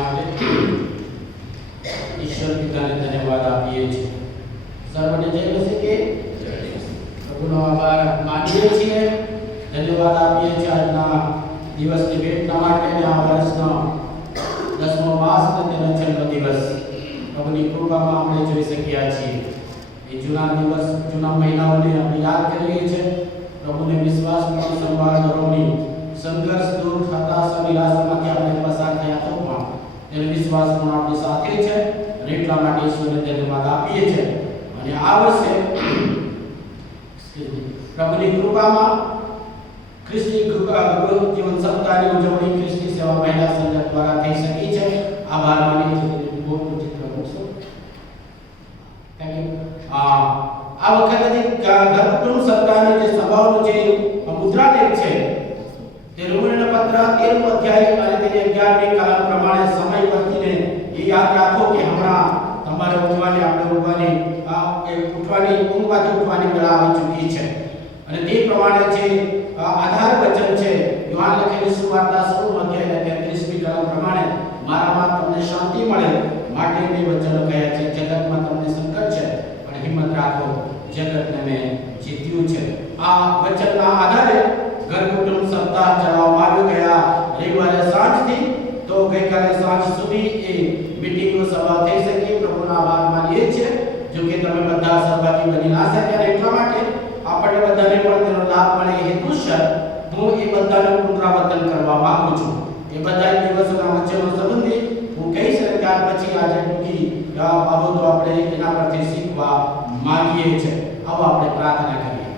માટે ઈશ્વર પિતાને ધન્યવાદ આપીએ છીએ। સર્વને જય મસીહ કે પ્રભુનો આભાર માનીએ છીએ, ધન્યવાદ આપીએ છીએ આજના દિવસની ભેટના માટે અને આ વર્ષનો 10મો માસ અને તેનો છેલ્લો દિવસ પ્રભુની કૃપામાં આપણે જોઈ શક્યા છીએ। એ જૂના દિવસ, જૂના મહિનાઓને આપણે યાદ કરીએ છીએ। પ્રભુને વિશ્વાસમાં સંવાદોની સંઘર્ષ, દુઃખ, હતાશ, નિરાશામાંથી આપણે પસાર થયા તો પણ તેનો વિશ્વાસ પણ આપણી સાથે છે અને એટલા માટે ઈશ્વરને ધન્યવાદ આપીએ છીએ। અને આ વર્ષે પ્રભુની કૃપામાં ખ્રિસ્તી ગુરુ જીવન સપ્તાહની ઉજવણી ખ્રિસ્તી સેવા મહિલા સંઘ દ્વારા થઈ શકી છે। આભાર માની છું। ચિત્ર મૂકશો? Thank you. આ વખતે ઘર કુટુંબ સપ્તાહની જે સભાઓનું જે મુદ્રાલેખ છે તે રોમણીના પત્ર 13મો અધ્યાય અને તેની 11મી કલમ પ્રમાણે સમય વર્તીને એ યાદ રાખો કે હમણાં તમારે ઉઠવાની ઊંઘમાંથી ઉઠવાની વેળા આવી ચૂકી છે અને તે પ્રમાણે જે આધાર વચન છે યોહાન લખેલી સુવાર્તા 16મો અધ્યાય 33મી કલમ પ્રમાણે મારામાં તમને શાંતિ મળે માટે મેં વચનો કહ્યા છે। જગતમાં તમને સંકટ છે પણ હિંમત રાખો, જગતને મેં જીત્યું છે। આ વચનના આધારે ઘર કુટુંબ સપ્તાહ ચલાવવામાં આવ્યો। ગયા રવિવારે સાંજથી તો ગઈકાલે સાંજ સુધી એ મીટિંગો સભા થઈ શકી। પ્રભુનો આભાર માનીએ છીએ। જો કે તમે બધા સહભાગી બની ના શક્યા એટલા માટે આપણે બધાને પણ તેનો લાભ મળે હેતુસર હું એ બધાનું પુનરાવર્તન કરવા માંગુ છું। એ બધા દિવસોના વચનો સંબંધી હું કહીશ અને ત્યાર પછી આજે ટૂંકી બાબતો આપણે એના પરથી શીખવા માંગીએ છીએ। આવો આપણે પ્રાર્થના કરીએ।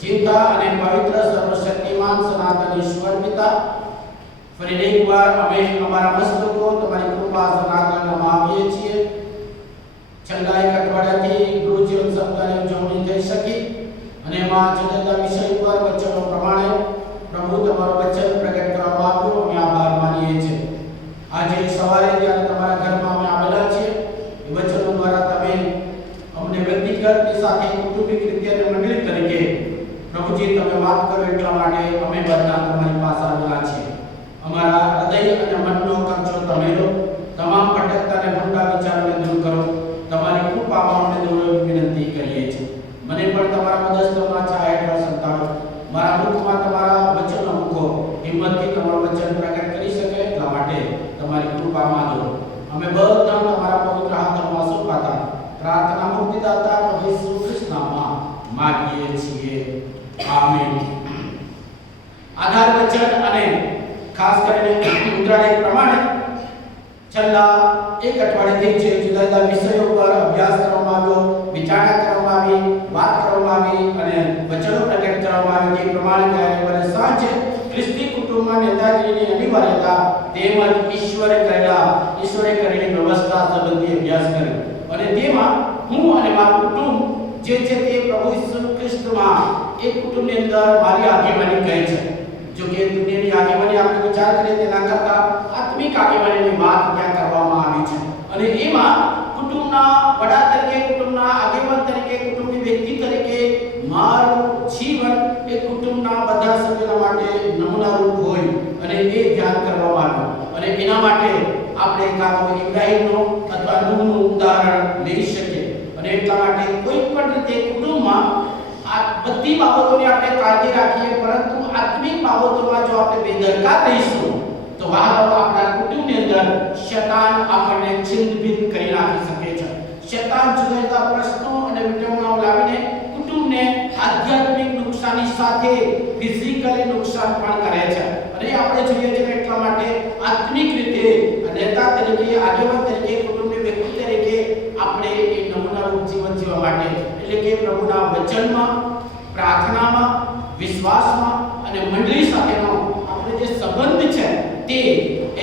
જીવતા અને પવિત્ર સર્વશક્તિમાન સનાતન ઈશ્વર પિતા, ફરી એકવાર અમે અમારા મસ્તકો તમારી કૃપા સનાતનમાં આવીએ છીએ। છેલ્લા એક અઠવાડિયાથી ગુરુ જીવન સપ્તાહની ઉજવણી થઈ શકી અને એમાં જુદા જુદા વિષય પર વચનો પ્રમાણે પ્રભુ તમારો વચન પ્રગટ કરવામાં આવ્યો। અમે આભાર માનીએ છીએ। આજે સવારે જ્યારે તમારા ઘરમાં અમે આવેલા છીએ એ વચનો દ્વારા તમે અમને વ્યક્તિગતની સાથે કુટુંબિક રીતે અને મંડળી તરીકે પ્રભુજી તમે વાત કરો એટલા માટે અમે બધા તમારી પાસે આવેલા છીએ। અમારા હૃદય અને મનનો કચરો તમે લો, તમામ ભટકતા અને ભૂંડા વિચારોને દૂર કરો। તમારી કૃપામાં અમને દોરવાની વિનંતી કરીએ છીએ। મને પણ તમારા મદદમાં છાયા હેઠળ સંતાડો। મારા મુખમાં તમારા વચનો મૂકો, હિંમતથી તમારું વચન પ્રગટ કરી શકે એટલા માટે તમારી કૃપામાં દો। અમે બધા તમારા પવિત્ર હાથમાં સોંપાતા પ્રાર્થના મુક્તિદાતા પ્રભુ ઈસુ ખ્રિસ્તના નામમાં માંગીએ છીએ। આમીન। આધાર વચન અને ખાસ કરીને મુદ્રાલેખ પ્રમાણે છેલ્લા એક અઠવાડિયાથી જે જુદા જુદા વિષયો પર અભ્યાસ કરવામાં આવ્યો, વિચારણા કરવામાં આવી, વાત કરવામાં આવી અને વચનો પ્રગટ કરવામાં આવી। તે પ્રમાણે ગયા સાંજે ખ્રિસ્તી કુટુંબમાં નેતાગીરીની અનિવાર્યતા તેમજ ઈશ્વરે કરેલી વ્યવસ્થા સંબંધી અભ્યાસ કર્યો અને તેમાં હું અને મારું કુટુંબ જે છે તે પ્રભુ ઈસુ ખ્રિસ્તમાં એક કુટુંબની અંદર મારી આગેવાની કહે છે। જો કે દુનિયાની આગેવાની આપણે વિચાર કરીએ તેના કરતા આત્મિક આગેવાનીની વાત ત્યાં કરવામાં આવી છે અને એમાં કુટુંબના વડા તરીકે, કુટુંબના આગેવાન તરીકે, કુટુંબની વ્યક્તિ તરીકે મારું જીવન એ કુટુંબના બધા સભ્યોના માટે નમૂનારૂપ હોય અને એ ધ્યાન કરવામાં આવ્યું અને એના માટે આપણે કાં તો ઇબ્રાહીમનો અથવા નૂહનું ઉદાહરણ લઈ શકીએ અને એટલા માટે કોઈ પણ રીતે કુટુંબમાં આ બધી બાબતોની આપણે કાળજી રાખીએ, પરંતુ આત્મિક બાબતોમાં જો આપણે બેદરકાર રહીશું તો વાહનો આપણા કુટુંબની અંદર શૈતાન આપણને છિન્નભિન્ન કરી નાખી શકે છે। શૈતાન જુદા જુદા પ્રશ્નો અને વિડંબનાઓ લાવીને કુટુંબને આધ્યાત્મિક નુકસાની સાથે ફિઝિકલી નુકસાન પણ કરે છે અને આપણે જોઈએ છીએ એટલા માટે આત્મિક રીતે નેતા તરીકે, આગેવાન તરીકે, કુટુંબની વ્યક્તિ તરીકે આપણે એ નમૂનારૂપ જીવન જીવવા માટે એટલે કે પ્રભુના વચનમાં, પ્રાર્થનામાં, વિશ્વાસમાં અને મંડળી સાથેનો આપણે જે સંબંધ છે તે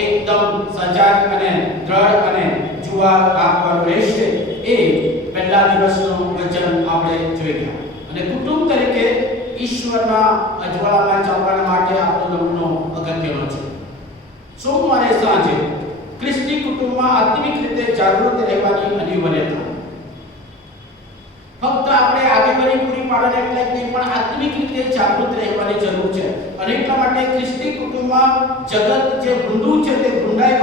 એકદમ સજાગ અને દ્રઢ અને જુવાર રાખવાનું રહેશે। એ પહેલા દિવસનું વચન આપણે જોઈ ગયા અને કુટુંબ તરીકે ઈશ્વરના અજવાળામાં ચાલવા માટે આપણો નમૂનો અગત્યનો છે। સોમવારે સાંજે ખ્રિસ્તી કુટુંબમાં આત્મિક રીતે જાગૃત રહેવાની અનિવાર્યતા। ફક્ત આપણે આગેવાની પૂરી પાડવાને એટલે નહીં પણ આત્મિક રીતે જાગૃત રહેવાની જરૂર છે અને એટલા માટે ખ્રિસ્તી કુટુંબમાં જગત જે ભૂંડું છે તે ભૂંડાઈ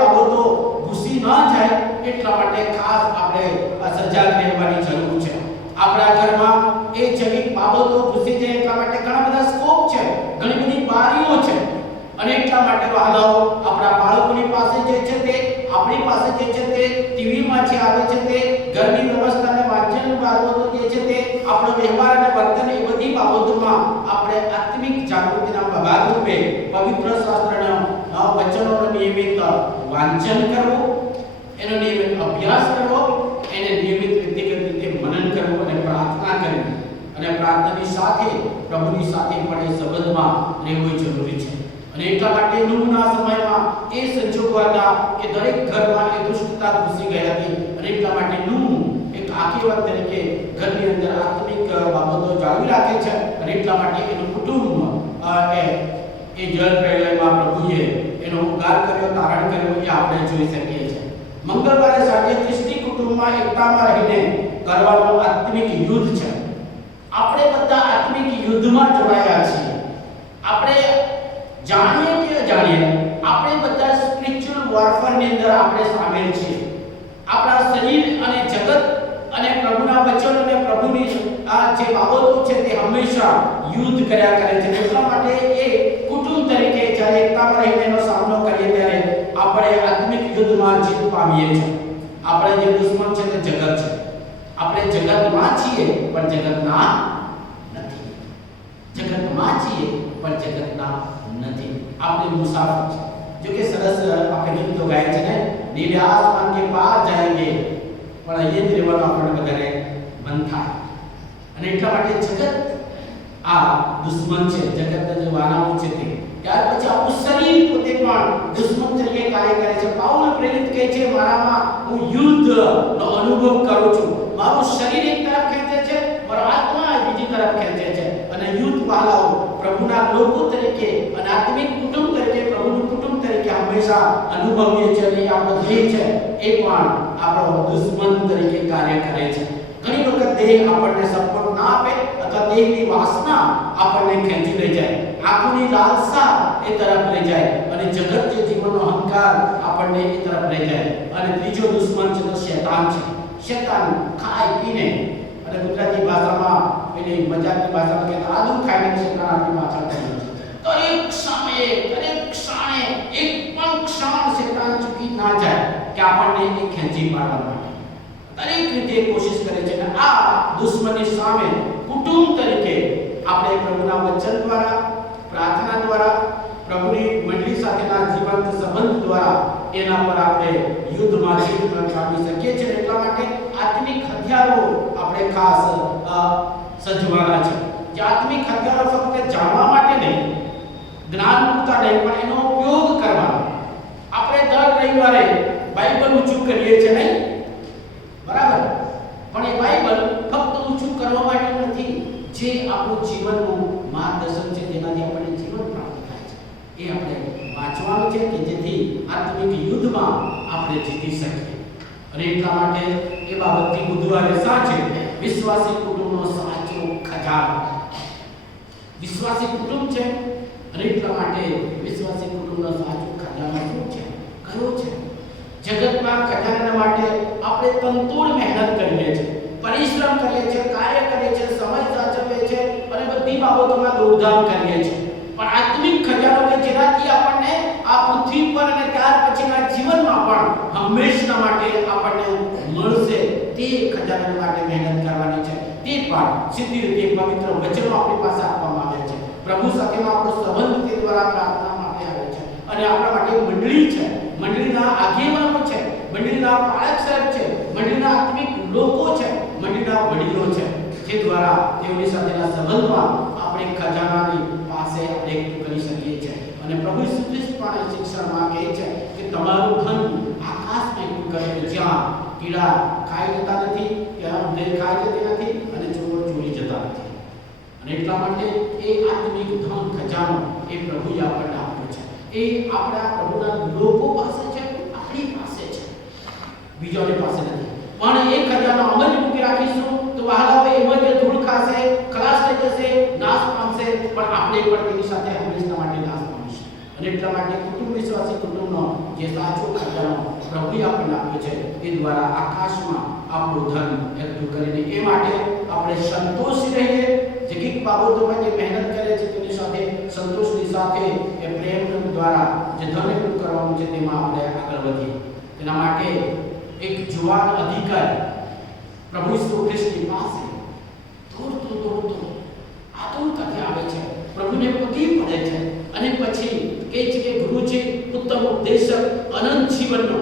વાહનો આપણા બાળકોની પાસે જે છે તે આપણી પાસે જે છે તે ટીવીમાં જે આવે છે તે ઘરની વ્યવસ્થા અને વાંચનની બાબતો જે છે તે આપણો વ્યવહાર અને વર્તન એ બધી બાબતોમાં આપણે આત્મિક જાગૃતિના ભાગરૂપે પવિત્ર શાસ્ત્રના વચનોનું નિયમિત વાંચન કરવું, એનો નિયમિત અભ્યાસ કરવો, એને નિયમિત વ્યક્તિગત રીતે મનન કરવું અને પ્રાર્થના કરવી અને પ્રાર્થનાની સાથે પ્રભુની સાથે પણ એ સંબંધમાં રહેવું જરૂરી છે. અને એટલા માટે નૂહના સમયમાં એ સંજોગો હતા કે દરેક ઘરમાં એ દુષ્ટતા ઘૂસી ગઈ હતી અને એટલા માટે નૂહ એક આગેવાન તરીકે ઘરની અંદર આત્મિક બાબતો જાળવી રાખે છે અને એટલા માટે એનું કુટુંબ એ જળ પ્રલયમાં પ્રભુએ એનો ઉદ્ધાર કર્યો, તારણ કર્યો એ આપણે જોઈ શકીએ છીએ. મંગળવારે સાંજે ખ્રિસ્તી કુટુંબમાં એકતામાં રહીને કરવાનું આત્મિક યુદ્ધ છે. આપણે બધા આત્મિક યુદ્ધમાં જોડાયા છીએ. આપણે જાણીએ કે અજાણીએ આપણે બધા સ્પિરિચ્યુઅલ વોરફેરની અંદર આપણે સામેલ છીએ. આપણા શરીર અને જગત અને પ્રભુના વચન અને પ્રભુની આ જે બાબતો છે તે હંમેશા યુદ્ધ કર્યા કરે છે. એટલા માટે એ કુટુંબ તરીકે જ્યારે એકતામાં રહીને એનો સામનો કરીએ ત્યારે આપણે આત્મિક યુદ્ધમાં જીત પામીએ છીએ. આપણે જે દુશ્મન છે તે જગત છે. આપણે જગતમાં છીએ પણ જગતના નથી. જગતમાં છીએ પણ જગતના નથી. આપણે મુસાફર છે. જો કે સરસ આપણે ગીત તો ગાય છે ને, નીલે આસમાન કે પાર જાયેંગે, પણ અહીંયા જ રહેવાનું આપણને બધાને મન થાય. અને એટલા માટે જગત આ દુશ્મન છે. જગતના જે વાનાઓ છે તે ત્યાર પછી આપણું શરીર પોતે પણ દુશ્મન તરીકે કાર્ય કરે છે. પાઉલ પ્રેરિત કહે છે, મારામાં હું યુદ્ધનો અનુભવ કરું છું. મારું શરીર એક તરફ ખેંચે છે, મારો આત્મા બીજી તરફ ખેંચે છે. અને યુદ્ધ વાલાઓ પ્રભુના લોકો તરીકે અને આત્મિક કુટુંબ તરીકે પ્રભુનું કુટુંબ તરીકે હંમેશા અનુભવીએ છીએ અને આપણો દેહ છે એ પણ આપણો દુશ્મન તરીકે કાર્ય કરે છે. ઘણી વખત દેહ આપણને સપોર્ટ ના આપે અથવા દેહની વાસના આપણને ખેંચી લઈ જાય, આંખોની લાલસા એ તરફ લઈ જાય અને જગત જે જીવનનો અહંકાર આપણને એ તરફ લઈ જાય. અને ત્રીજો દુશ્મન છે તો શૈતાન છે. શૈતાન ખાઈ પીને અને ગુજરાતી ભાષામાં પેલી મજાકની ભાષામાં કહેતા આદુ ખાઈને શૈતાન આપણી પાછળ પડે છે. તો એક સમયે દરેક ક્ષણે એક પણ ક્ષણ શૈતાન ચૂકી ના જાય કે આપણને એ ખેંચી પાડવા માટે દરેક રીતે કોશિશ કરે છે. અને આ દુશ્મનની સામે કુટુંબ તરીકે આપણે પ્રભુના વચન દ્વારા, પ્રાર્થના દ્વારા, પ્રભુની મંડળી સાથેના જીવંત સંબંધ દ્વારા એના પર આપણે યુદ્ધમાં જીત પામી શકીએ છીએ. એટલા માટે આત્મિક હથિયારો આપણે ખાસ સજવાના છે. જે આત્મિક હથિયારો ફક્ત જાણવા માટે નહીં, જ્ઞાન પૂરતા નહીં, પણ એનો ઉપયોગ કરવાનો. આપણે દર રવિવારે બાઇબલ ઊંચું કરીએ છીએ નહીં, બરાબર? પણ એ બાઇબલ ફક્ત ઊંચું કરવા માટે નથી. જે આપણું જીવનનું માર્ગદર્શન છે, જેનાથી આપણને જીવન પ્રાપ્ત થાય છે, એ આપણે વાંચવાનું છે કે જેથી આત્મિક યુદ્ધમાં આપણે જીતી શકીએ. અને એટલા માટે એ બાબતથી બુધવારે સાંજે વિશ્વાસી કુટુંબનો સાચો ખજાનો, વિશ્વાસી કુટુંબ છે અને એટલા માટે વિશ્વાસી કુટુંબનો સાચો ખજાનો શું છે, કયો છે? જગતમાં ખજાના માટે આપણે તનતોડ મહેનત કરીએ છીએ, પરિશ્રમ કરીએ છીએ, કાર્ય કરીએ છીએ, સમય સાચવીએ છીએ અને બધી બાબતોમાં દોડધામ કરીએ છીએ. પણ આત્મિક ખજાનો કે જેનાથી આપણને આ પૃથ્વી પર અને ત્યાર પછીના જીવનમાં પણ હંમેશા માટે આપણને મળશે, તે ખજાના માટે મહેનત કરવાની છે. તે પણ સીધી રીતે પવિત્ર વચનો આપણી પાસે આપવામાં આવે છે. પ્રભુ સાથેનો આપણો સંબંધ તે દ્વારા પ્રાર્થના માટે આવે છે. અને આપણા માટે મંડળી છે, મંડળીના આગેવાનો છે, મંડળીના પાળક સાહેબ છે, મંડળીના આત્મિક લોકો છે, મંડળીના વડીલો છે, જે દ્વારા તેઓની સાથેના સંબંધમાં આપણે ખજાનાની પાસે આપણે એકઠું કરી શકીએ છીએ. અને પ્રભુ ઈસુ ખ્રિસ્ત પણ શિક્ષણમાં કહે છે કે તમારું ધન આકાશમાં એકઠું કરે છે, જ્યાં કીડા ખાઈ જતા નથી, ત્યાં ઉંદર ખાઈ જતી નથી અને ચોર ચોરી જતા નથી. અને એટલા માટે એ આત્મિક ધન ખજાનો એ પ્રભુએ આપણને આપ્યો છે. એ આપણા પ્રભુના લોકો પાસે છે, આપણી પાસે છે, બીજાની પાસે નથી. પણ એ ખજાનો અમર મૂકી રાખીશું તો વહાલાઓ એમ જ ધૂળ ખાશે, ખલાસ થઈ જશે, નાશ પામશે, પણ આપણે પણ તેની સાથે હંમેશા માટે નાશ પામીશું. અને એટલા માટે કુટુંબ વિશ્વાસી કુટુંબનો જે સાચો ખજાનો પ્રભુએ આપણને આપ્યો છે એ દ્વારા આકાશમાં આપણું ધન એકઠું કરીને એ માટે આપણે સંતોષી રહીએ. જગત બાબતોમાં જે મહેનત કરે છે તેની સાથે સંતોષની સાથે એ પ્રેમ દ્વારા જે ધન એકઠું કરવાનું છે તેમાં આપણે આગળ વધીએ. તેના માટે એક જુવાન અધિકારી પ્રભુ ઈસુ ખ્રિસ્તની પાસે દોડતો આતુરતાથી આવે છે, પ્રભુને પગી પડે છે અને પછી કહે છે કે ગુરુજી, ઉત્તમ ઉપદેશક, અનંત જીવનનો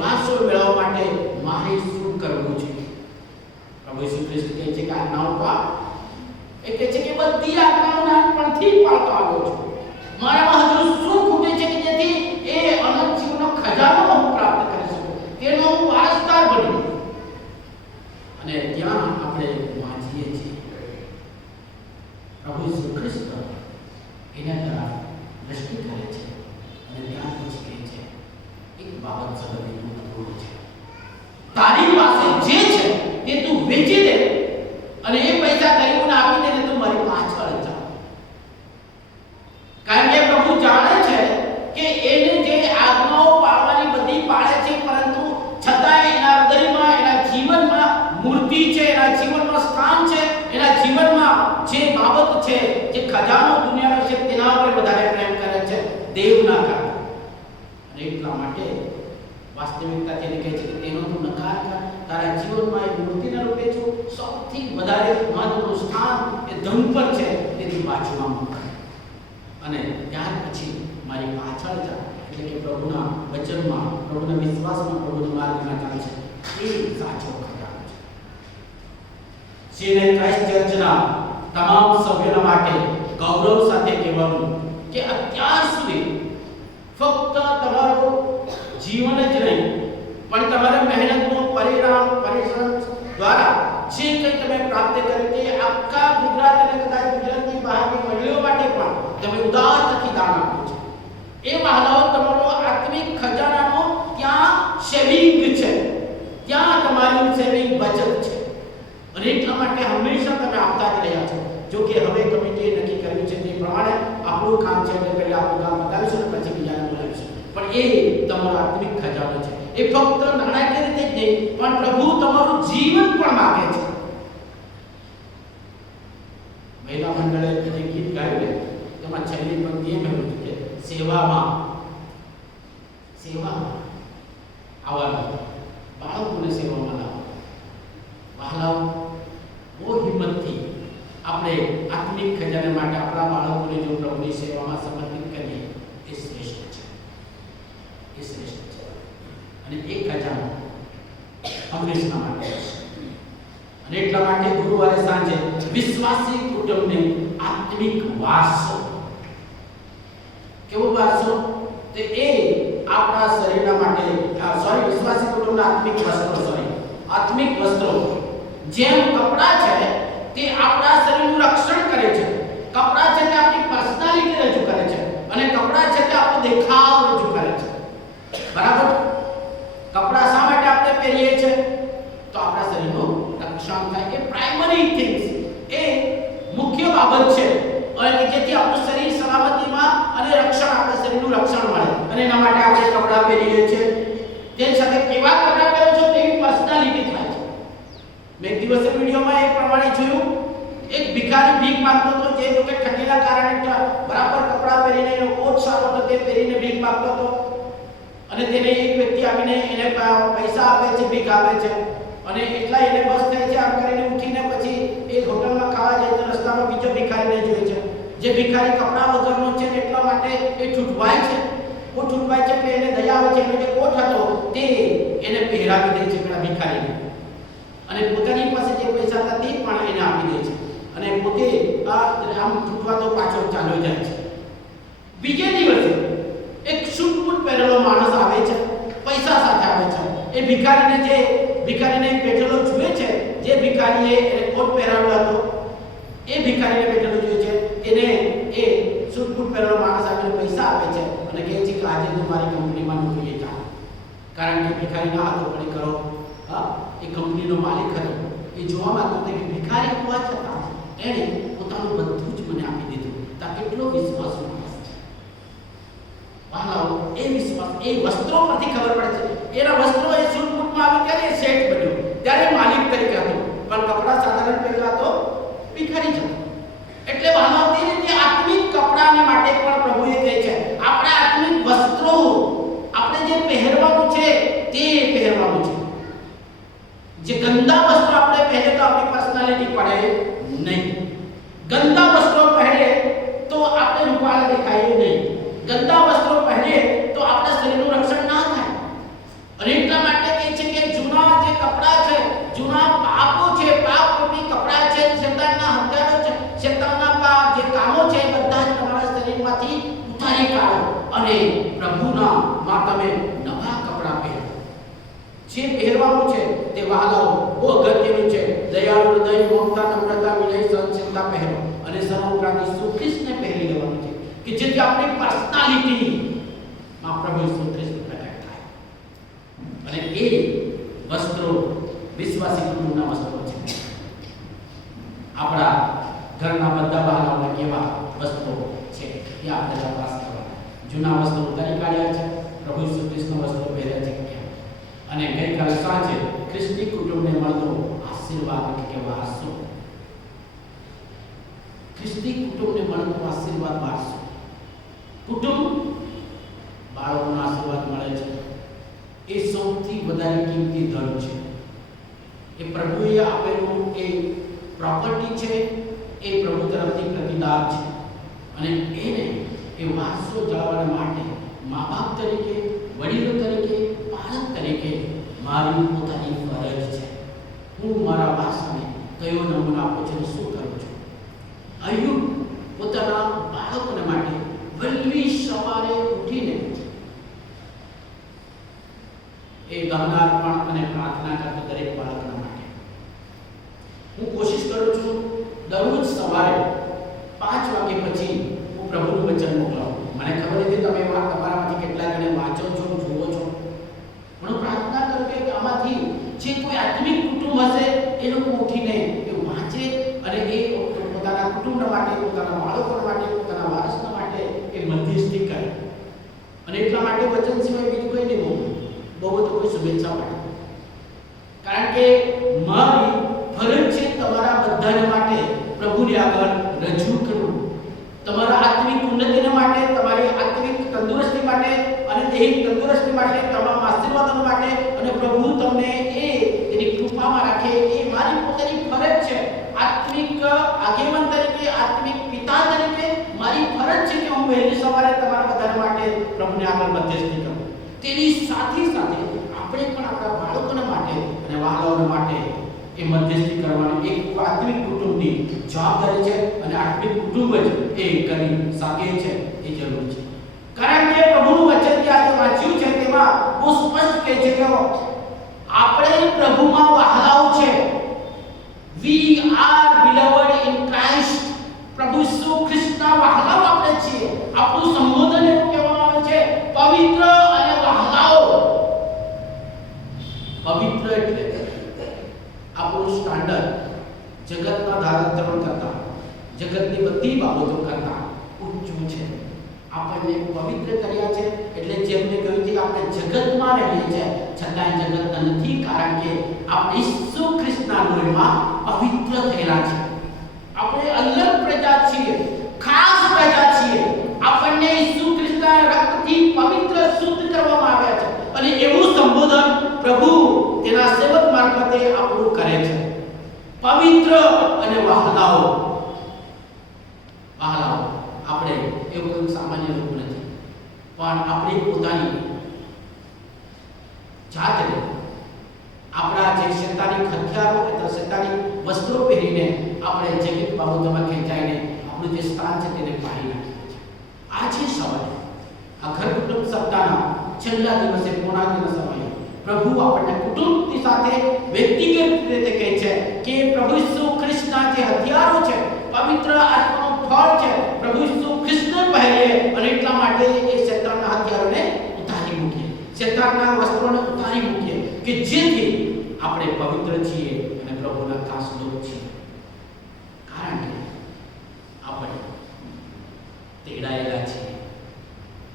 વારસો મેળવવા માટે મારે શું કરવું છે? પ્રભુ ઈસુ ખ્રિસ્ત કહે છે કે આજ્ઞાઓ પાળ. એ કહે છે કે બધી આજ્ઞાઓ નાનપણથી પાળતો આવ્યો છું. મારામાં હજુ શું ખૂટે છે કે જેથી એ અનંત જીવનનો ખજાનો હું પ્રાપ્ત કરી શકું, તેનો હું વારસદાર બનું? અને ત્યાં આપણે વાંચીએ છીએ પ્રભુ ઈસુ ખ્રિસ્ત એના તરફ દ્રષ્ટિ કરે છે અને ત્યાં પછી કહે છે એક બાબત સમજવું અઘરું છે. તારી પાસે જે છે તે તું વેચી દે અને એ પૈસા ગરીબોને આપી દે ને તું મારી પાછળ જા. કારણ કે પ્રભુ જાણે છે કે એને જે આજ્ઞાઓ પાળવાની બધી પાળે છે, પરંતુ છતાં એના હૃદયમાં, એના જીવનમાં મૂર્તિ છે, એના જીવનમાં સ્થાન છે, એના જીવનમાં જે બાબત છે, જે ખજાનો દુનિયાનો છે તેના પર વધારે પ્રેમ કરે છે, દેવના કારણે. અને એટલા માટે વાસ્તવિકતા તેને કહે છે કે તેનો તું નકાર કર. તારા જીવનમાં એ મૂર્તિના રૂપે જો સૌથી વધારે મહત્વનું સ્થાન એ ધન પર છે, તેથી બાજુમાં મૂક અને ત્યાર પછી મારી પાછળ જા. એટલે કે પ્રભુના વચનમાં, પ્રભુના વિશ્વાસમાં, પ્રભુના માર્ગમાં ચાલશે. એ સાચો ખજાનો છે. સીને ક્રાઇસ્ટ ચર્ચના તમામ સભ્યોના માટે ગૌરવ સાથે કહેવાનું કે અત્યાર સુધી ફક્ત તમારું જીવન જ નહીં, પણ તમારા મહેનતનું પરિશ્રમ દ્વારા જે કંઈ તમે પ્રાપ્ત કર્યું તે આખા ગુજરાત અને કદાચ ગુજરાતની બહારની મહિલાઓ માટે પણ તમે ઉદારતાથી દાન આપ્યું છે. એ મહિલાઓ તમારો આત્મિક ખજાનાનો ત્યાં સેવિંગ છે, ત્યાં તમારી સેવિંગ બચત છે અને એટલા માટે હંમેશા તમે આપતા જ રહ્યા છો. જો કે હવે કમિટીએ નક્કી કર્યું છે તે પ્રમાણે આપણું કામ છે એટલે પહેલા આપણું કામ બતાવીશું અને પછી બીજાને બોલાવીશું. પણ એ તમારો આત્મિક ખજાનો છે. એ ફક્ત નાણાકીય રીતે જ નહીં, પણ પ્રભુ તમારું જીવન પણ માગે છે. મહિલા મંડળે જે ગીત ગાયું ને તેમાં છેલ્લી પંક્તિ એમ કહ્યું કે સેવામાં આવવાનું, બાળકોને સેવામાં લાવો. વહાલાઓ, બહુ હિંમતથી આપણે આત્મિક ખજાના માટે આપણા બાળકોને જો પ્રભુની સેવામાં સમર્પિત કરીએ એ શ્રેષ્ઠ છે, એ શ્રેષ્ઠ છે. અને એક ખજાનો હંમેશા માટે છે. અને એટલા માટે ગુરુવારે સાંજે વિશ્વાસી કુટુંબને આત્મિક વારસો. કેવો વારસો? તે એ આપણા શરીરના માટે વિશ્વાસી કુટુંબના આત્મિક વસ્ત્રો જેમ કપડા છે તે આપણા શરીરનું રક્ષણ કરે છે. કપડા છે તે આપણી પર્સનાલિટી રજૂ કરે છે અને કપડા છે તે આપણો દેખાવ રજૂ કરે છે. બરાબર? કપડા શા માટે આપણે પહેરીએ છીએ? તો આપણા શરીરનું રક્ષણ થાય. એ પ્રાઇમરી થિંગ્સ, એ મુખ્ય બાબત છે અને જેથી આપણું શરીર સલામતીમાં અને રક્ષણ, આપણા શરીરનું રક્ષણ મળે. અને એના માટે આપણે કપડા પહેરીએ છીએ. તેની સાથે કેવા કપડા પહેરો છો તેવી પર્સનાલિટી થાય છે. મેં દિવસે વિડિયોમાં એ પ્રમાણે જોયું, એક ભિખારી ભીખ માંગતો હતો, જે લોકો ઠંડીના કારણે બરાબર કપડા પહેરીને, એનો કોટ સારો હતો તે પહેરીને ભીખ માંગતો હતો અને તેને એક વ્યક્તિ આવીને એને પૈસા આપે છે, ભીખ આપે છે અને એટલા એને બસ થાય છે. આમ કરીને ઉઠીને પછી એક હોટલમાં ખાવા જાય તો રસ્તામાં બીજો ભિખારીને જોઈએ છે, જે ભિખારી કપડા વગરનો છે ને એટલા માટે એ છૂટવાય છે. કોટ છૂટવાય છે એટલે એને દયા આવે છે. એનો જે કોટ હતો તે એને પહેરાવી દે છે પેલા ભિખારીને અને પોતાની પાસે જે પૈસા હતા તે પણ એને આપી દે છે અને પોતે આમ છૂટવા તો પાછળ ચાલ્યો જાય છે. બીજે દિવસે એક સૂટ પહેરેલો માણસ આવે છે, પૈસા સાથે આવે છે. એ ભિખારીને બેઠેલો જુએ છે, જે ભિખારીએ એને કોટ પહેરાવ્યો હતો એ ભિખારીને બેઠેલો જોઈએ છે. એને એ સૂટ પહેરેલો માણસ આવીને પૈસા આપે છે અને કહે છે કે આજે તું મારી કંપનીમાં નોકરીએ જા. કારણ કે ભિખારીના હાથો પડી કરો, એ કંપનીનો માલિક હતો. એ જોવા માંગતો હતો કે ભિખારી હોવા છતાં એણે પોતાનું બધું જ મને આપી દીધું. તા કેટલો વિશ્વાસ માણસ છે. વાહ, એ વિશ્વાસ એ વસ્ત્રો પરથી ખબર પડે છે. એના વસ્ત્રો એ સૂટબૂટમાં આવી ત્યારે એ શેઠ બન્યો, ત્યારે માલિક તરીકે હતો, પણ કપડા સાધારણ પહેરલા તો ભિખારી જ હતો. એટલે વાહ, તે રીતે આત્મિક કપડાને માટે પણ પ્રભુએ કહે છે આપણા આત્મિક વસ્ત્રો જે પહેરવાનું છે તે વહાલાઓ બહુ અગત્યનું છે. દયાળુ હૃદય, મમતા, નમ્રતા, વિનય, સહનશીલતા પહેરો અને સર્વોપરાંત ઈસુ ખ્રિસ્તને પહેરી લેવાનું છે કે જેથી આપણી પર્સનાલિટી માં પ્રભુ ઈસુ ખ્રિસ્ત પ્રગટ થાય. અને એ વસ્ત્રો વિશ્વાસી કુટુંબના વસ્ત્રો છે. આપણા ઘરના બધા વહાલાઓના કેવા વસ્ત્રો છે એ આપણે તપાસ કરવાના. જૂના વસ્ત્રો ઉતારી કાઢ્યા છે, પ્રભુ ઈસુ ખ્રિસ્તના વસ્ત્રો પહેર્યા છે કે અને ગઈકાલે સાંજે ખ્રિસ્તી કુટુંબને મળતો આશીર્વાદ કે વારસો, ખ્રિસ્તી કુટુંબને મળતો આશીર્વાદ વારસો. કુટુંબ બાળકોનો આશીર્વાદ મળે છે એ સૌથી વધારે કિંમતી ધન છે. એ પ્રભુએ આપેલું એ પ્રોપર્ટી છે, એ પ્રભુ તરફથી પ્રતિદાન છે અને એને એ વારસો જાળવવા માટે મા બાપ તરીકે, વડીલો તરીકે, પાલક તરીકે મારી પોતાની ફરજ છે. હું મારા વારસાને કયો નમૂનો આપું છું, શું કરું છું. અયુબ પોતાના બાળકોને માટે વહેલી સવારે ઉઠીને એ ગહના અર્પણ અને પ્રાર્થના કરતો દરેક બાળકના માટે. હું કોશિશ કરું છું દરરોજ સવારે 5 વાગ્યા પછી હું પ્રભુનું વચન મોકલાવું. મને ખબર નથી તમે તમારામાંથી કેટલા જણે વાંચો છો, જુઓ છો, પણ હું પ્રાર્થના કરું કે આમાંથી જે કોઈ આત્મિક કુટુંબ હશે એ લોકો ઉઠીને એ વાંચે અને એ પોતાના કુટુંબ માટે, પોતાના બાળકો માટે, પોતાના વારસના માટે એ મધ્યસ્થી કરે. અને એટલા માટે વચન સિવાય બીજું કંઈ નહીં બોલું, બહુ તો કોઈ શુભેચ્છા માટે. કારણ કે મારી ફરજ છે તમારા બધાને માટે પ્રભુને આગળ રજૂ કરવું. તમારા આત્મિક ઉન્નતિને માટે, તમારી આત્મિક તંદુરસ્તી માટે અને દેહિક તંદુરસ્તી માટે, તમામ આશીર્વાદો માટે અને પ્રભુ તમને એની કૃપામાં રાખે એ મારી પોતાની ફરજ છે. આત્મિક આગેવાન તરીકે, આત્મિક પિતા તરીકે મારી ફરજ છે કે હું વહેલી સવારે તમારા બધા માટે પ્રભુને આગળ મધ્યસ્થી કરું. તેની સાથે સાથે આપણે પણ આપણા બાળકોના માટે અને વહાલાઓના માટે એ મધ્યસ્થી કરવાની એક આત્મિક કુટુંબની જવાબદારી છે અને આત્મિક કુટુંબ જ એ કરી શકે છે એ જરૂર છે. કારણ કે પ્રભુનું વચન જે આજે વાંચ્યું છે તેમાં બહુ સ્પષ્ટ કહે છે કે આપણે પ્રભુમાં વહાલાઓ છે. We are beloved in Christ. પ્રભુ ઈસુ ખ્રિસ્તના વહાલાઓ આપણે છીએ. આપણું સંબોધન એવું કહેવામાં આવે છે પવિત્ર અને વહાલાઓ. પવિત્ર એટલે આપણું સ્ટાન્ડર્ડ જગતના ધારણ કરતા, જગતની બધી બાબતો કરતા ઊંચું છે. આપણને પવિત્ર કર્યા છે એટલે જેમને કહ્યું છે કે આપણે જગતમાં રહીએ છીએ છતાં જગતના નથી, કારણ કે આપણે ઈસુ ખ્રિસ્તના લોહીમાં પવિત્ર થયેલા છે. આપણે અલગ પ્રજા છીએ, ખાસ પ્રજા છીએ. આપણને ઈસુ ખ્રિસ્તના રક્તથી પવિત્ર શુદ્ધ કરવામાં આવ્યા છે અને એવું સંબોધન પ્રભુ તેના સેવક મારફતે આપણું કરે છે. પવિત્ર અને વહાલાઓ. વહાલાઓ આપણે એવું કોઈ સામાન્ય લોકો નથી, પણ આપણી પોતાની જાતને આપણા જે શૈતાનિક હથિયારો અથવા શૈતાનિક વસ્ત્રો પહેરીને આપણે જૈવિક બાબતોમાં ખેંચાઈને આપણું જે સ્થાન છે તેને પાડી નાખીએ છીએ. આજે સવારે આ ઘર કુટુંબ સપ્તાહના છેલ્લા દિવસે પૂર્ણાંગના સમયે પ્રભુ આપણને કુટુંબની સાથે વ્યક્તિગત રીતે કહે છે કે પ્રભુ ઈસુ ખ્રિસ્તના જે હથિયારો છે, પવિત્ર આત્માનું ફળ છે, પ્રભુ ઈસુ ખ્રિસ્તને પહેરીએ અને એટલા માટે એ શૈતાનના હથિયારોને ઉતારી મૂકીએ, શૈતાનના વસ્ત્રોને ઉતારી મૂકીએ કે જેથી આપણે પવિત્ર છીએ અને પ્રભુના ખાસ લોક છીએ. કારણ કે આપણે તેડાયેલા છીએ.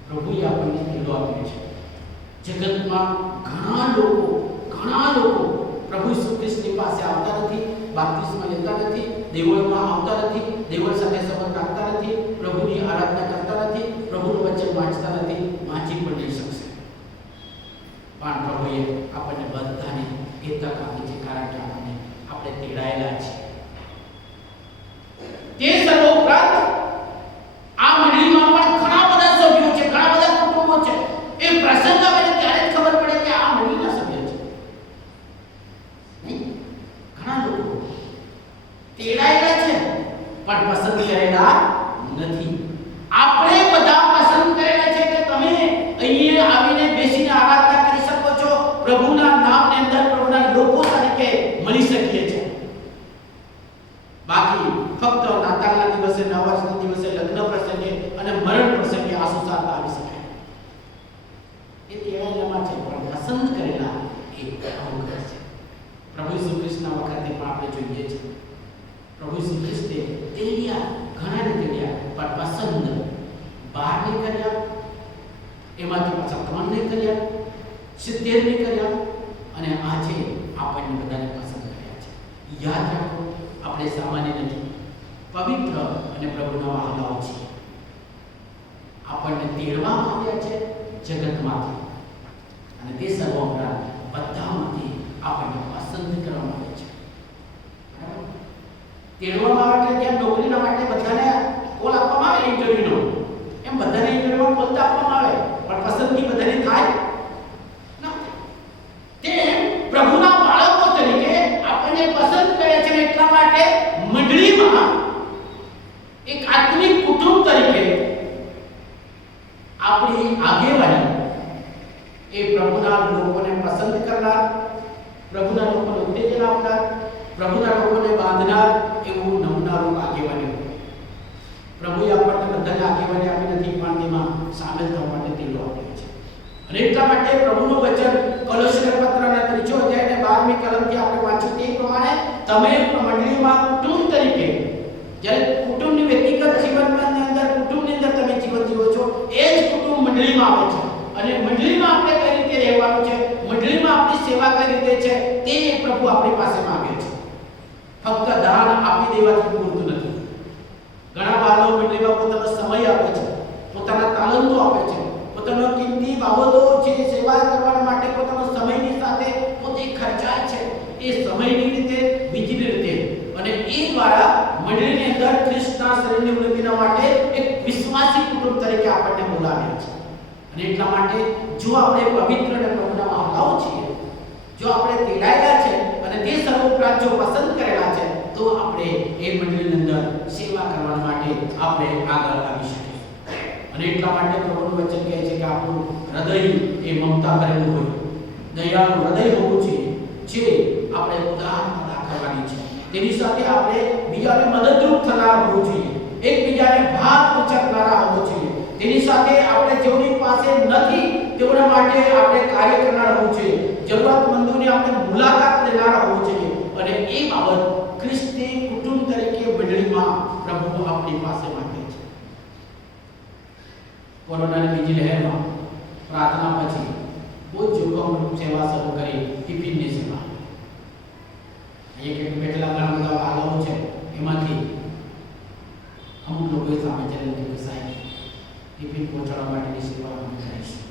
પ્રભુએ આપણને તેડો આપ્યો છે. જગતમાં ઘણા લોકો પ્રભુ ઈસુ ખ્રિસ્તની પાસે આવતા નથી, બાપ્તિસ્મા લેતા નથી, દેવળમાં આવતા નથી, દેવળ સાથે સંબંધ રાખતા નથી, પ્રભુની આરાધના કરતા નથી, પ્રભુનું વચન વાંચતા નથી, વાંચી પણ નહીં શકશે. પણ પ્રભુએ આપણને બધાને એ તક આપી છે, કારણ કે આપણે તેડાયેલા છીએ. તે સર્વોપરાંત આ મંડળીમાં પણ ઘણા બધા સભ્યો છે, ઘણા બધા કુટુંબો છે. એ પ્રસંગ આવે ત્યારે જ ખબર પડે કે આ મંડળીના સભ્ય છે. નહીં, ઘણા લોકો તેડાયેલા છે પણ પસંદ કરેલા નથી. આપણે બધા પસંદ કરેલા છે કે તમે અહીંયા આવીને બેસીને આરાધના કરી શકો છો, પ્રભુના નામને 70 ની કર્યા અને આજે આપણને બધાને પસંદ કર્યા છે. યાદ રાખો, આપણે સામાન્ય નથી, પવિત્ર અને પ્રભુના વહાલાઓ છીએ. આપણને તેડવામાં આવ્યા છે જગતમાંથી, અને તે સર્વોપરાંત બધામાંથી આપણને પસંદ કરવામાં આવે છે. તેડવામાં આવે એટલે જેમ નોકરીના માટે બધાને કોલ આપવામાં આવે ઇન્ટરવ્યુનો, એમ બધાને ઇન્ટરવ્યુમાં કોલ આપવામાં આવે, પણ પસંદગી બધાની થાય ના. તે પ્રભુના બાળકો તરીકે આપણને પસંદ કરે છે. એટલા માટે મંડળીમાં એક આત્મિક કુટુંબ તરીકે આપણી આગેવાની એ પ્રભુના લોકોને પસંદ કરનાર, પ્રભુના લોકોને ઉત્તેજન આપનાર, પ્રભુના લોકોને બાંધનાર એવું નમૂનારૂપ આગેવાની. પ્રભુએ આપણને બધાને આગેવાની આપી નથી, પણ તેમાં સામેલ થવા માટે તેલો આપ્યો છે. અને એટલા માટે પ્રભુનું વચન કોલોસ્ય પત્રના 3 અધ્યાયને 12મી કલમથી આપણે વાંચ્યું તે પ્રમાણે તમે મંડળીમાં કુટુંબ તરીકે, જ્યારે કુટુંબની વ્યક્તિગત જીવનની અંદર કુટુંબની અંદર તમે જીવન જીવો છો, એ જ કુટુંબ મંડળીમાં આવે છે. અને મંડળીમાં આપણે કઈ રીતે રહેવાનું છે, મંડળીમાં આપણી સેવા કઈ રીતે છે, તે પ્રભુ આપણી પાસે માંગે છે. ફક્ત દાન આપી દેવાથી પૂરતું નથી. ઘણા બાળકો મંડળીમાં પોતાનો સમય આપે છે, પોતાના તાલંતો આપે છે, પોતાનો કિંમતી બાબતો છે સેવા કરવા માટે પોતાનો સમયની સાથે પોતે ખર્ચાય છે. એ સમયની રીતે, બીજી રીતે, અને એ દ્વારા મંડળીની અંદર ખ્રિસ્તના શરીરની વૃદ્ધિના માટે એક વિશ્વાસી કુટુંબ તરીકે આપણને બોલાવ્યા છે. અને એટલા માટે જો આપણે પવિત્ર અને પ્રભુના વહાલાઓ છીએ, જો આપણે તેડાયેલા છે અને તે સર્વોપરાંત જો પસંદ કરેલા છે, તો આપણે એ મંડળીની અંદર સેવા કરવા માટે આપણે આગળ આવી શકીએ. અને એટલા માટે પ્રભુનું વચન કહે છે કે આપણું હૃદય એ મમતા ભરેલું હોય, દયાળુ હૃદય હોવું જોઈએ, જે આપણે ઉદાહરણ રાખવાની છે. તેની સાથે આપણે બીજાને મદદરૂપ થનાર હોવું જોઈએ, એકબીજાને ભાગ ઉચકનારા હોવું જોઈએ. તેની સાથે આપણે જેઓની પાસે નથી તેઓના માટે આપણે કાર્ય કરનાર હોવું જોઈએ, જરૂરતમંદોની આપણે મુલાકાત લેનારા હોવું જોઈએ. અને એ બાબત ખ્રિસ્તી કુટુંબ તરીકે મંડળીમાં પ્રભુ આપણી પાસે માંગે છે. કોરોનાની બીજી લહેરમાં પ્રાર્થના પછી બહુ જોખમરૂપ સેવા શરૂ કરી, ટિફિનની સેવા. એક કેટલા ઘણા બધા વાલાઓ છે, એમાંથી અમુક લોકોએ સામે ચેલેન્જ કરી, સાહેબ ટિફિન પહોંચાડવા માટેની સેવા અમે કરીશું.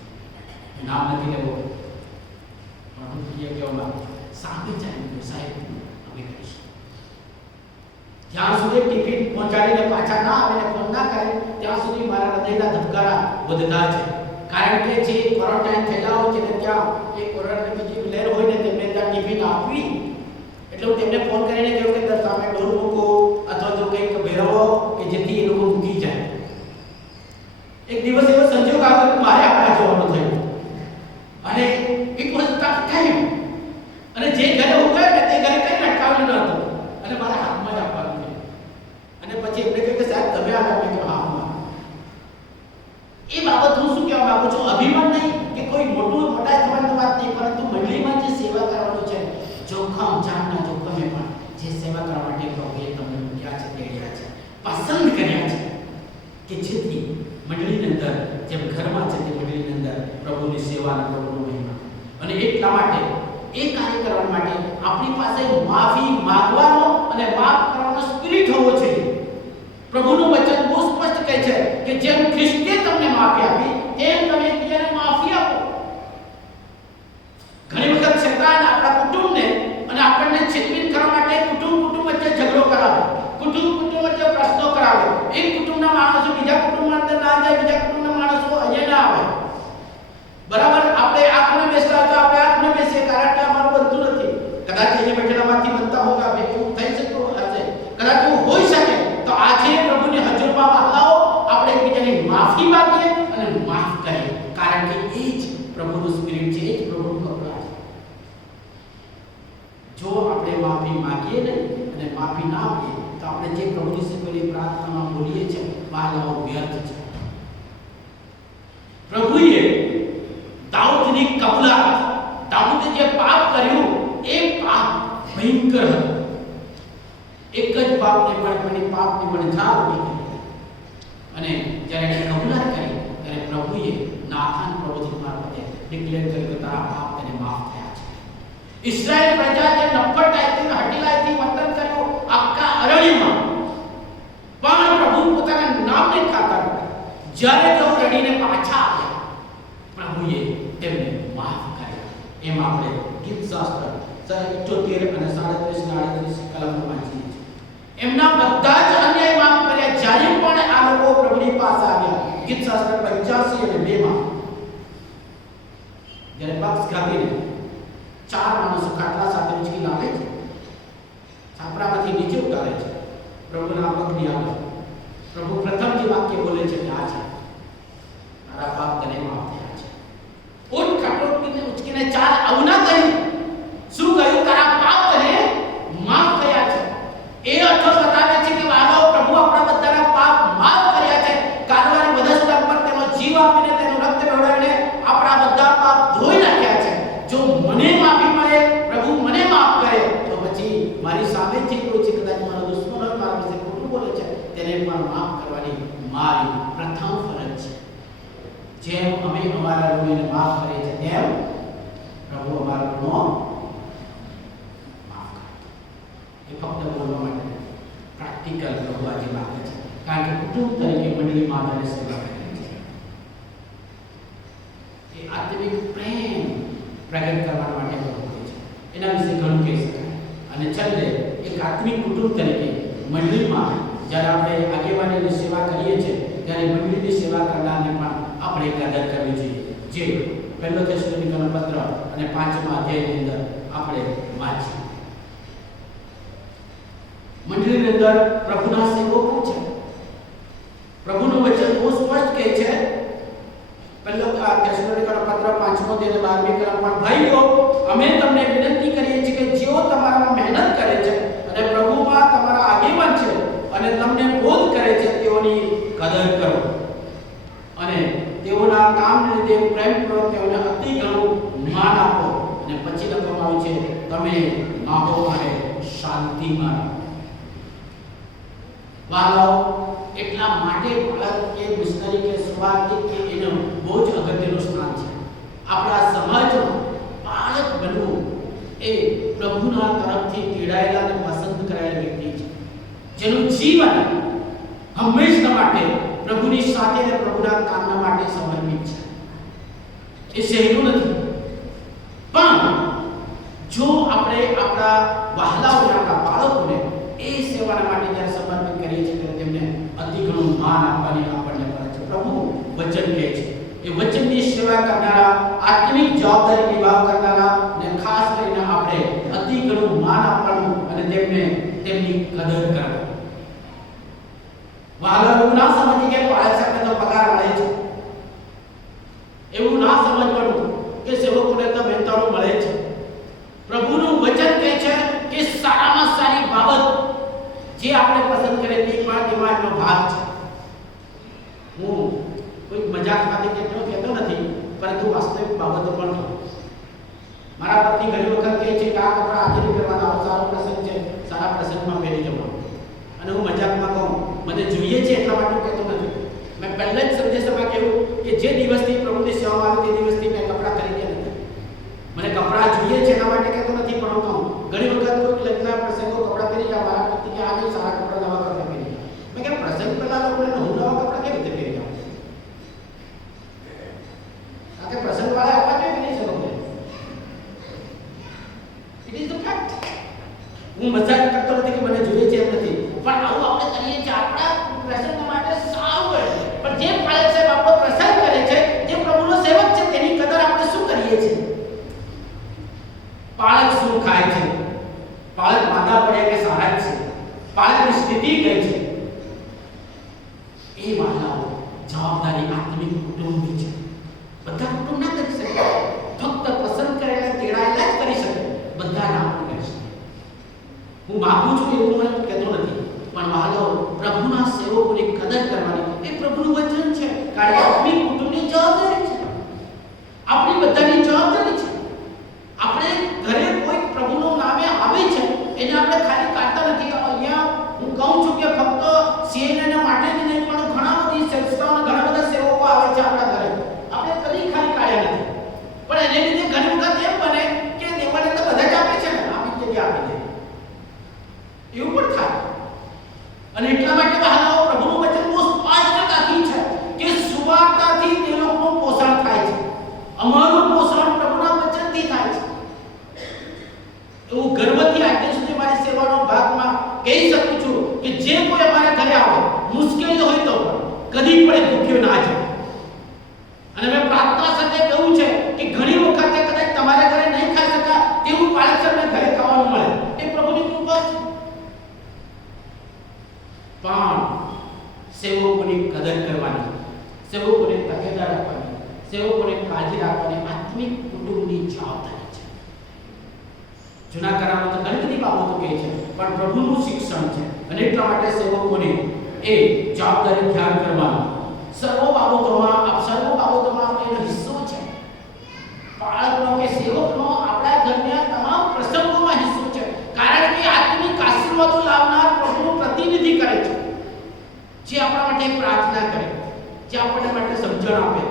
નામ નથી લેવો, પણ હું કહેવા સામે ચેલેન્જ, સાહેબ અમે કરીશું. જ્યાં સુધી ટિફિન પહોંચાડીને પાછા ના આવે ને ફોન ના કરે, ત્યાં સુધી મારા હૃદયના ધબકારા વધતા છે. કારણ કે જે ક્વોરન્ટાઇન થયેલા હોય છે ને, ત્યાં એ કોરોનાની બીજી લહેર હોય ને, તેમને ત્યાં ટિફિન આપવી, એટલે હું તેમને ફોન કરીને કહ્યું કે તમે ડોર મૂકો અથવા તો કંઈક ભેરવો કે જેથી એ લોકો મૂકી જાય. એક દિવસ એવો સંજોગ આવ્યો કે મારે આપણા જવાનું થયું, અને એક વસ્તુ ટાઈમ, અને જે ઘરે હું ગયો ને તે ઘરે કંઈ અટકાવ્યું ન હતું, અને મારા હાથમાં જ આપવાનું થયું. અને પછી એમને કહ્યું કે સાહેબ તમે આ આપે કે હા. એ બાબત હું શું કહેવા માંગુ છું, અભિમાન નહીં કે કોઈ મોટા થવાની વાત નહીં, પરંતુ મંડળીમાં જે સેવા કરવાનું છે, જોખમ જાનના જોખમે પણ જે સેવા કરવા માટે પ્રભુએ તમને મૂક્યા છે, તેડ્યા છે, પસંદ કર્યા છે, કે જેથી મંડળીની અંદર જેમ ઘરમાં છે તે મંડળીની અંદર પ્રભુની સેવા અને પ્રભુનો મહિમા. અને એટલા માટે એ કાર્ય કરવા માટે આપણી પાસે માફી માંગવાનો અને માફ કરવાનો સ્પિરિટ હોવો જોઈએ. પ્રભુનું વચન બહુ સ્પષ્ટ કહે છે કે જેમ ખ્રિસ્તે તમને માફી આપી, તેમ તમે એકબીજાને માફી આપો. ઘણી વખત શૈતાન આપણા કુટુંબને અને આપણને છેતરીને કરવા માટે કુટુંબ વચ્ચે ઝઘડો કરાવે, કુટુંબ વચ્ચે પ્રશ્નો કરાવે. એક કુટુંબના માણસો બીજા કુટુંબમાં અંદર ના જાય, બીજા કુટુંબના માણસો અહીંયા ના આવે. બરાબર, આપણે આ ખૂણે બેસતા હોય તો આપણે આ ખૂણે બેસીએ, કારણ કે અમારું બનતું નથી. કદાચ અહીંયા બેઠેલામાંથી બનતા હોગા, એવું થઈ શકતું હશે, કદાચ એવું હોઈ શકે. તો આજે પ્રભુની હજુરમાં વહાલાઓ આપણે એકબીજાની માફી માંગીએ અને માફ કરીએ, કારણ કે એ જ પ્રભુનું સ્પિરિટ છે, એ જ પ્રભુનું કપડા છે. જો આપણે માફી માંગીએ નહીં અને માફી ના આપીએ, તો આપણે જે પ્રભુની શીખવેલી પ્રાર્થનામાં બોલીએ છીએ, વહાલાઓ વ્યર્થ છે. પ્રભુએ દાઉદની કબૂલાત, દાઉદે જે પાપ કર્યું એ પાપ ભયંકર હતું. એક જ પાપને પણ પાપની પડછાયા ઉભી કરી, અને જ્યારે એને કબૂલાત કરી ત્યારે પ્રભુએ નાથાન પ્રવચન મારફતે ડિક્લેર કર્યું કે તારા પાપ તને માફ થયા છે. ઇસ્રાએલ પ્રજા જે નફરતાઈથી અને હઠીલાઈથી વર્તન કર્યું આખા અરણ્યમાં, પણ પ્રભુ પોતાના નામને ખાતર જ્યારે તેઓ રડીને પાછા આવ્યા, પ્રભુએ તેમને માફ કર્યા. એમ આપણે ગીત શાસ્ત્ર 78 અને 37 કલમો વાંચીએ છીએ. એમના બધા જ અન્યાય માફ કર્યા. જ્યારે પણ આ લોકો પ્રભુની પાસે આવ્યા, ગીત શાસ્ત્ર 85 અને 2 માં જ્યારે પક્ષઘાતીને 4 માણસો ખાટલા સાથે ઉંચકી લાવે છે, છાપરામાંથી નીચે ઉતારે છે, પ્રભુના પગની આગળ પ્રભુ પ્રથમ જે વાક્ય બોલે છે કે આ છે, તારા પાપ તને માફ થયા છે. ઉઠ, ખાટલો ઉચકીને ચાલ, આવું ના કહ્યું. શું કહ્યું? તારા પાપ તને માફ થયા છે. એ અર્થ બતાવે છે કે વાલો પ્રભુ આપણા બધાના પાપ માફ કર્યા છે. કાલવારી વધસ્તંભ પર તેનો જીવ આપીને, તેનું રક્ત વહેવડાવીને આપણા બધા પાપ ધોઈ નાખ્યા છે. જો મને માફી મળે, પ્રભુ મને માફ કરે, તો પછી મારી સામે જે કોઈ છે, કદાચ મારો દુશ્મન હોય, મારા વિશે ખોટું બોલે છે, તેને પણ માફ કરવાની મારી પ્રથમ ફરજ છે. જેમ અમે અમારા ગુનેને માફ કરીએ છીએ, તેમ પ્રભુ અમારા ગુનો માફ કરે. એ ફક્ત બોલવા માટે પ્રેક્ટિકલ પ્રભુ આજે માગે છે, કારણ કે કુટુંબ તરીકે મંડળીમાં આપણે સેવા કરીએ છીએ. એ આત્મિક પ્રેમ પ્રગટ કરવા માટે પ્રભુ છે. એના વિશે ઘણું કહી શકાય. અને છેલ્લે એક આત્મિક કુટુંબ તરીકે મંડળીમાં જ્યારે આપણે આગેવાનીની સેવા કરીએ છીએ, ત્યારે મંડળીની સેવા કરનારને પણ આપણે કદર કરવી જોઈએ, જે પહેલો થેસલોનિકીનો પત્ર અને 5મા અધ્યાયની અંદર આપણે વાંચીએ. મંડળીની અંદર પ્રભુના સેવકો છે. પ્રભુનું વચન બહુ સ્પષ્ટ કહે છે. પહેલો થેસલોનિકીનો પત્ર 5મો અધ્યાય 12મી કલમ, પણ ભાઈઓ, અમે તમને વિનંતી કરીએ છીએ કે જેઓ તમારામાં મહેનત કરે છે અને પ્રભુમાં તમારા આગેવાન છે અને તમને બોધ કરે છે, તેઓની કદર કરો અને તેઓના કામને લીધે પ્રેમપૂર્વક તેઓને અતિ ઘણું માન આપો. અને પછી લખવામાં આવ્યું છે, તમે માહો અને શાંતિમાં રહો. વાલો, એટલા માટે બાળક કે મિશનરી કે સુવાર્તિક કે એનું બહુ જ અગત્યનું સ્થાન છે. આપણા સમાજમાં બાળક બનવું એ પ્રભુના તરફથી તેડાયેલા અને પસંદ કરાયેલા વ્યક્તિ છે, જેનું જીવન હંમેશા માટે પ્રભુની સાથે અને પ્રભુના કામના માટે સમર્પિત છે. એ સહેલું નથી, પણ જો આપણે આપણા વહાલાઓને, આપણા બાળકોને એ સેવાના માટે જ્યારે સમર્પિત કરીએ છીએ, ત્યારે તેમને અતિ ઘણું માન આપવાની આપણને ફરજ છે. પ્રભુ વચન કહે છે, એ વચનની સેવા કરનારા, આત્મિક જવાબદારી નિભાવ કરનારા ને ખાસ કરીને આપણે અતિ ઘણું માન આપવાનું અને તેમને તેમની કદર કરવાની. વાલા એવું ના સમજીએ કે બાળક સાથે તો પગાર મળે છે, એવું ના સમજવાનું કે સેવકોને તો વેતનો મળે છે. પ્રભુનું વચન કહે છે કે સારામાં સારી બાબત જે આપણે પસંદ કરીએ તે પણ એમાં એનો ભાગ છે. હું કોઈ મજાક માટે કહેતો નથી, પરંતુ વાસ્તવિક બાબતો પણ કહું. મારા પત્ની ઘણી વખત કહે છે કે આ કપડા આજે નહીં પહેરવાના, સારો પ્રસંગ છે, સારા પ્રસંગમાં પહેરી જવાનું. અને હું મજાકમાં કહું, મને જોઈએ છે એટલા માટે કહેતો નથી. મેં પહેલા જ સંદેશમાં કહ્યું કે જે દિવસથી પ્રભુની સેવામાં આવી તે દિવસથી મેં કપડાં ખરીદ્યા નથી. મને કપડાં જોઈએ છે એટલા માટે કહેતો નથી, પણ હું કહું ઘણી વખત કોઈ લગ્નના પ્રસંગો કપડાં પહેરી જાય, મારા પતિ કે આ નહીં, સારા કપડાં, નવા કપડાં પહેરી જાય. મેં કે પ્રસંગ પહેલા લોકોને હું નવા કપડાં કેવી રીતે પહેરી જાઉં? કારણ કે પ્રસંગ વાળા આપવા જોઈએ કે નહીં સરોને? It is the fact. હું મજાક કરતો નથી કે મને જોઈએ છે એમ નથી, પણ આવું આપણે કરીએ છીએ આપણા પ્રસંગ માટે સારું હોય. પણ જે પાલક સાહેબ આપણો પ્રસંગ કરે છે, જે પ્રભુનો સેવક છે, તેની કદર આપણે શું કરીએ છીએ? પાલક શું ખાય છે? પાલક માંદા પડે કે સારા જ છે? પાલકની સ્થિતિ કઈ છે? એ માનવ જવાબદારી આત્મિક કુટુંબની છે. બધા કુટુંબ ના કરી શકે, ફક્ત પસંદ કરેલા તેડાયેલા જ કરી શકે, બધા ના કરી શકે. હું માગું છું એવું મને કહેતો નથી, પણ માનવ પ્રભુના સેવકોની કદર કરવાની એ પ્રભુનું વચન છે. કારણ કે આત્મિક કુટુંબની જવાબદારી છે, આપણી બધાની જવાબદારી છે. આપણે ઘરે કોઈ પ્રભુનું નામે આવે છે એને આપણે ખાલી કાઢતા નથી. અહીંયા હું કહું છું કે ફક્ત સીએનએ માટે જ નહીં, પણ ઘણા બધી સંસ્થાઓ, ઘણા બધા સેવકો આવે છે આપણા ઘરે. આપણે કદી ખાલી કાઢ્યા નથી, સેવકોની કદર કરવાની, સેવકોને તકેદાર રાખવાની, સેવકોને કાળજી રાખવાની આત્મિક કુટુંબની જવાબદારી છે. જૂના કરારમાં તો ઘણી બધી બાબતો કહે છે, પણ પ્રભુનું શિક્ષણ છે અને એટલા માટે સેવકોને એ જવાબદારી ધ્યાન કરવાનું. સર્વ બાબતોમાં આપણો એનો હિસ્સો છે. બાળકનો કે સેવકનો આપણા ઘરના તમામ પ્રસંગોમાં હિસ્સો છે, કારણ કે આત્મિક આશીર્વાદો લાવનાર પ્રભુનું પ્રતિનિધિ કરે છે, જે આપણા માટે પ્રાર્થના કરે, જે આપણને માટે સમજણ આપે,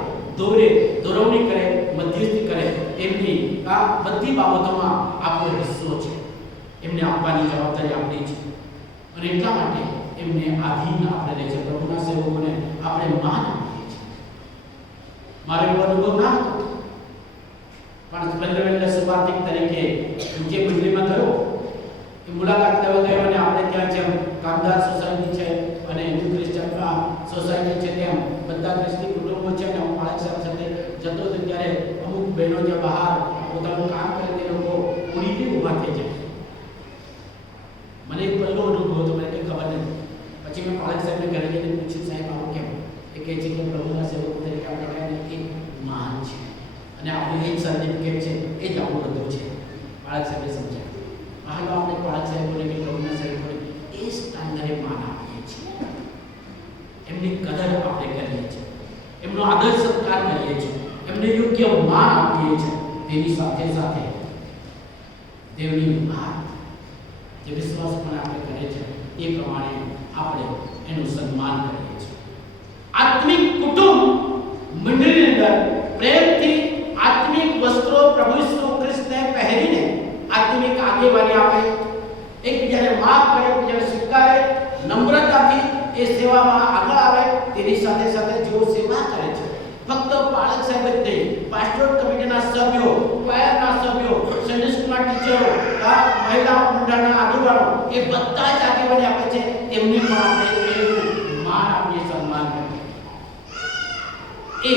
દોરવણી કરે, મધ્યસ્થી કરે, એમની આ બધી બાબતોમાં આપણો હિસ્સો છે. એમને આપવાની જવાબદારી આપણી છે અને એટલા માટે એમને આધીન આપણે રહે છે. પ્રભુના સેવકોને આપણે માન આપીએ છીએ. મારે એવો અનુભવ ના હતો, પણ પહેલા સુવાર્તિક તરીકે જે મંડળીમાં થયો એ મુલાકાત લેવા ગયો અને આપણે ત્યાં જેમ કામદાર સોસાયટી છે અને હિન્દુ ક્રિશ્ચન સોસાયટી છે તેમ બધા ખ્રિસ્તી કુટુંબો છે અને હું બાળક સાથે જતો હતો ત્યારે અમુક બહેનો જે બહાર પોતાનું કામ કરે તે લોકો ઉડીને ઊભા થઈ જાય. મને એક પહેલો અનુભવ હતો, મને કંઈ ખબર નથી. પછી મેં બાળક સાહેબને ઘરે જઈને પૂછ્યું, સાહેબ આવું કેમ? એ કહે છે કે પ્રભુના સેવકો તરીકે આપણે એક મહાન છે અને આપણું એક સર્ટિફિકેટ છે, એ જ આપણું બધું છે. બાળક સાહેબે સમજાય. હાલ આપણે બાળક સાહેબોને કે પ્રભુના સેવકોને એ સ્ટાન્ડર્ડે માન આપીએ છીએ, એમની કદર આપણે કરીએ છીએ, એમનો આદર સત્કાર કરીએ છીએ, એમને યોગ્ય માન આપીએ છીએ. તેની સાથે સાથે દેવની વાત જે વિશ્વાસ પણ આપણે કરીએ છીએ એ પ્રમાણે આપણે એનું સન્માન કરીએ છીએ. આત્મિક કુટુંબ મંડળીની અંદર પ્રેમથી આત્મિક વસ્ત્રો પ્રભુ ઈસુ ખ્રિસ્તને પહેરીને આત્મિક આગેવાની આપે, એકબીજાને માફ કરે, એકબીજાને સ્વીકારે, નમ્રતાથી એ સેવામાં આગળ આવે. તેની સાથે સાથે જેઓ સેવા કરે છે, ફક્ત બાળક સાહેબ જ નહીં, પાસ્ટોરલ કમિટીના સભ્યો, ક્વાયરના સભ્યો, સન્ડે સ્કૂલના ટીચરો, મહિલા મંડળના આગેવાનો, એ બધા જ આગેવાની આપે છે. એમને પણ આપણે એવું માન આપીએ, સન્માન કરીએ. એ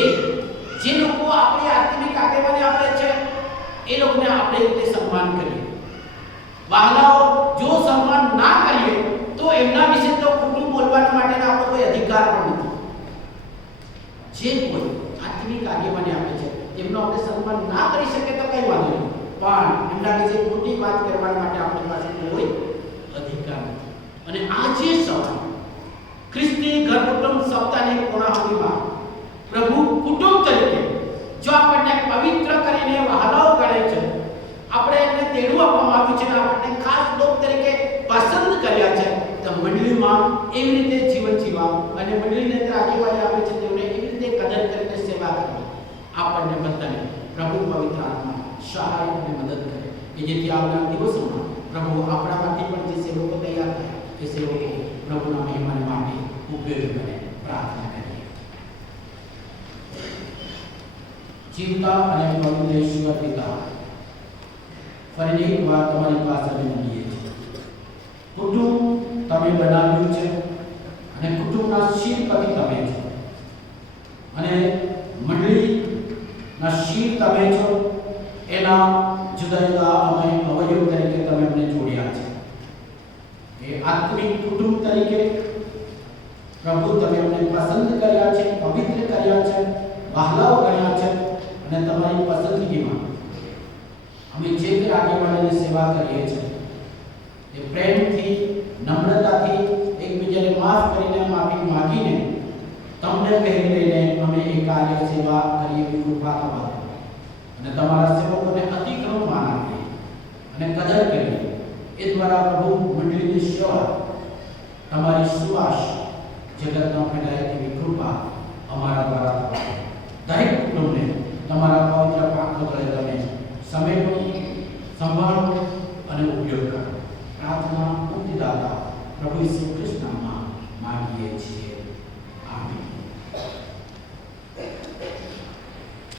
જે લોકો આપણી આત્મિક આગેવાની આપે છે એ લોકોને આપણે રીતે સન્માન કરીએ. વહાલાઓ જો સન્માન ના કરીએ તો એમના વિશે તો ખોટું બોલવા માટેના આપણો કોઈ અધિકાર પણ નથી. જે કોઈ આત્મિક આગેવાની આપે છે એમનો આપણે સન્માન ના કરી શકીએ તો કઈ વાંધો નહીં, પણ એમના વિશે ખોટી વાત કરવા માટે આપણી પાસે કોઈ અધિકાર નથી. અને આજે સવારે ખ્રિસ્તી ઘર કુટુંબ સપ્તાહની પૂર્ણાહુતિમાં પ્રભુ કુટુંબ તરીકે જો આપણને પવિત્ર કરીને વહાલાઓ કરે છે, આપણે એમને તેડું આપવામાં આવ્યું છે અને આપણને ખાસ લોક તરીકે પસંદ કર્યા છે, તો મંડળીમાં એવી રીતે જીવન જીવવા અને મંડળીની અંદર આગેવાની આપે છે તેઓને એવી રીતે કદર કરીને સેવા કરવી આપણને બધાને પ્રભુ પવિત્ર આત્મા સહાય અને મદદ કરે કે જેથી આવનાર દિવસોમાં પ્રભુ આપણામાંથી પણ જે સેવકો તૈયાર થાય એ સેવકો પ્રભુના મહિમાને માટે ઉપયોગી બને. પ્રાર્થના કરીએ. જીવતા અને પવિત્ર ઈશ્વર પિતા, ફરી એક વાર તમારી પાસે વિનંતી છે. કુટુંબ તમે બનાવ્યું છે અને કુટુંબના શિરપતિ તમે છો અને મંડળીના શિર તમે છો. એના જુદા જુદા અમે અવયવ તરીકે તમે અમને જોડ્યા છે. એ આત્મિક કુટુંબ તરીકે પ્રભુ તમે અમને પસંદ કર્યા છે, પવિત્ર કર્યા છે, વહાલાઓ કર્યા છે અને તમારી પસંદગીમાં અમે જે કે આગેવાનીની સેવા કરીએ છીએ એ પ્રેમથી, નમ્રતાથી, એકબીજાને માફ કરીને, માફી માંગીને તમને પહેરી લઈને અમે એ કાર્ય સેવા કરીએ એવી કૃપા કરો અને તમારા સેવકોને અતિક્રમ માન આપીએ અને કદર કરીએ. એ દ્વારા પ્રભુ મંડળીની સેવા તમારી સુવાસ જગતમાં ફેલાય તેવી કૃપા અમારા દ્વારા કરો. દરેક કુટુંબને તમારા પવિત્ર પાત્ર તળે તમે સમેટો, સંભાળો અને ઉપયોગ કરો. પ્રાર્થના મુક્તિદાતા પ્રભુ ઈસુ ખ્રિસ્તના નામમાં માંગીએ છીએ. આમીન.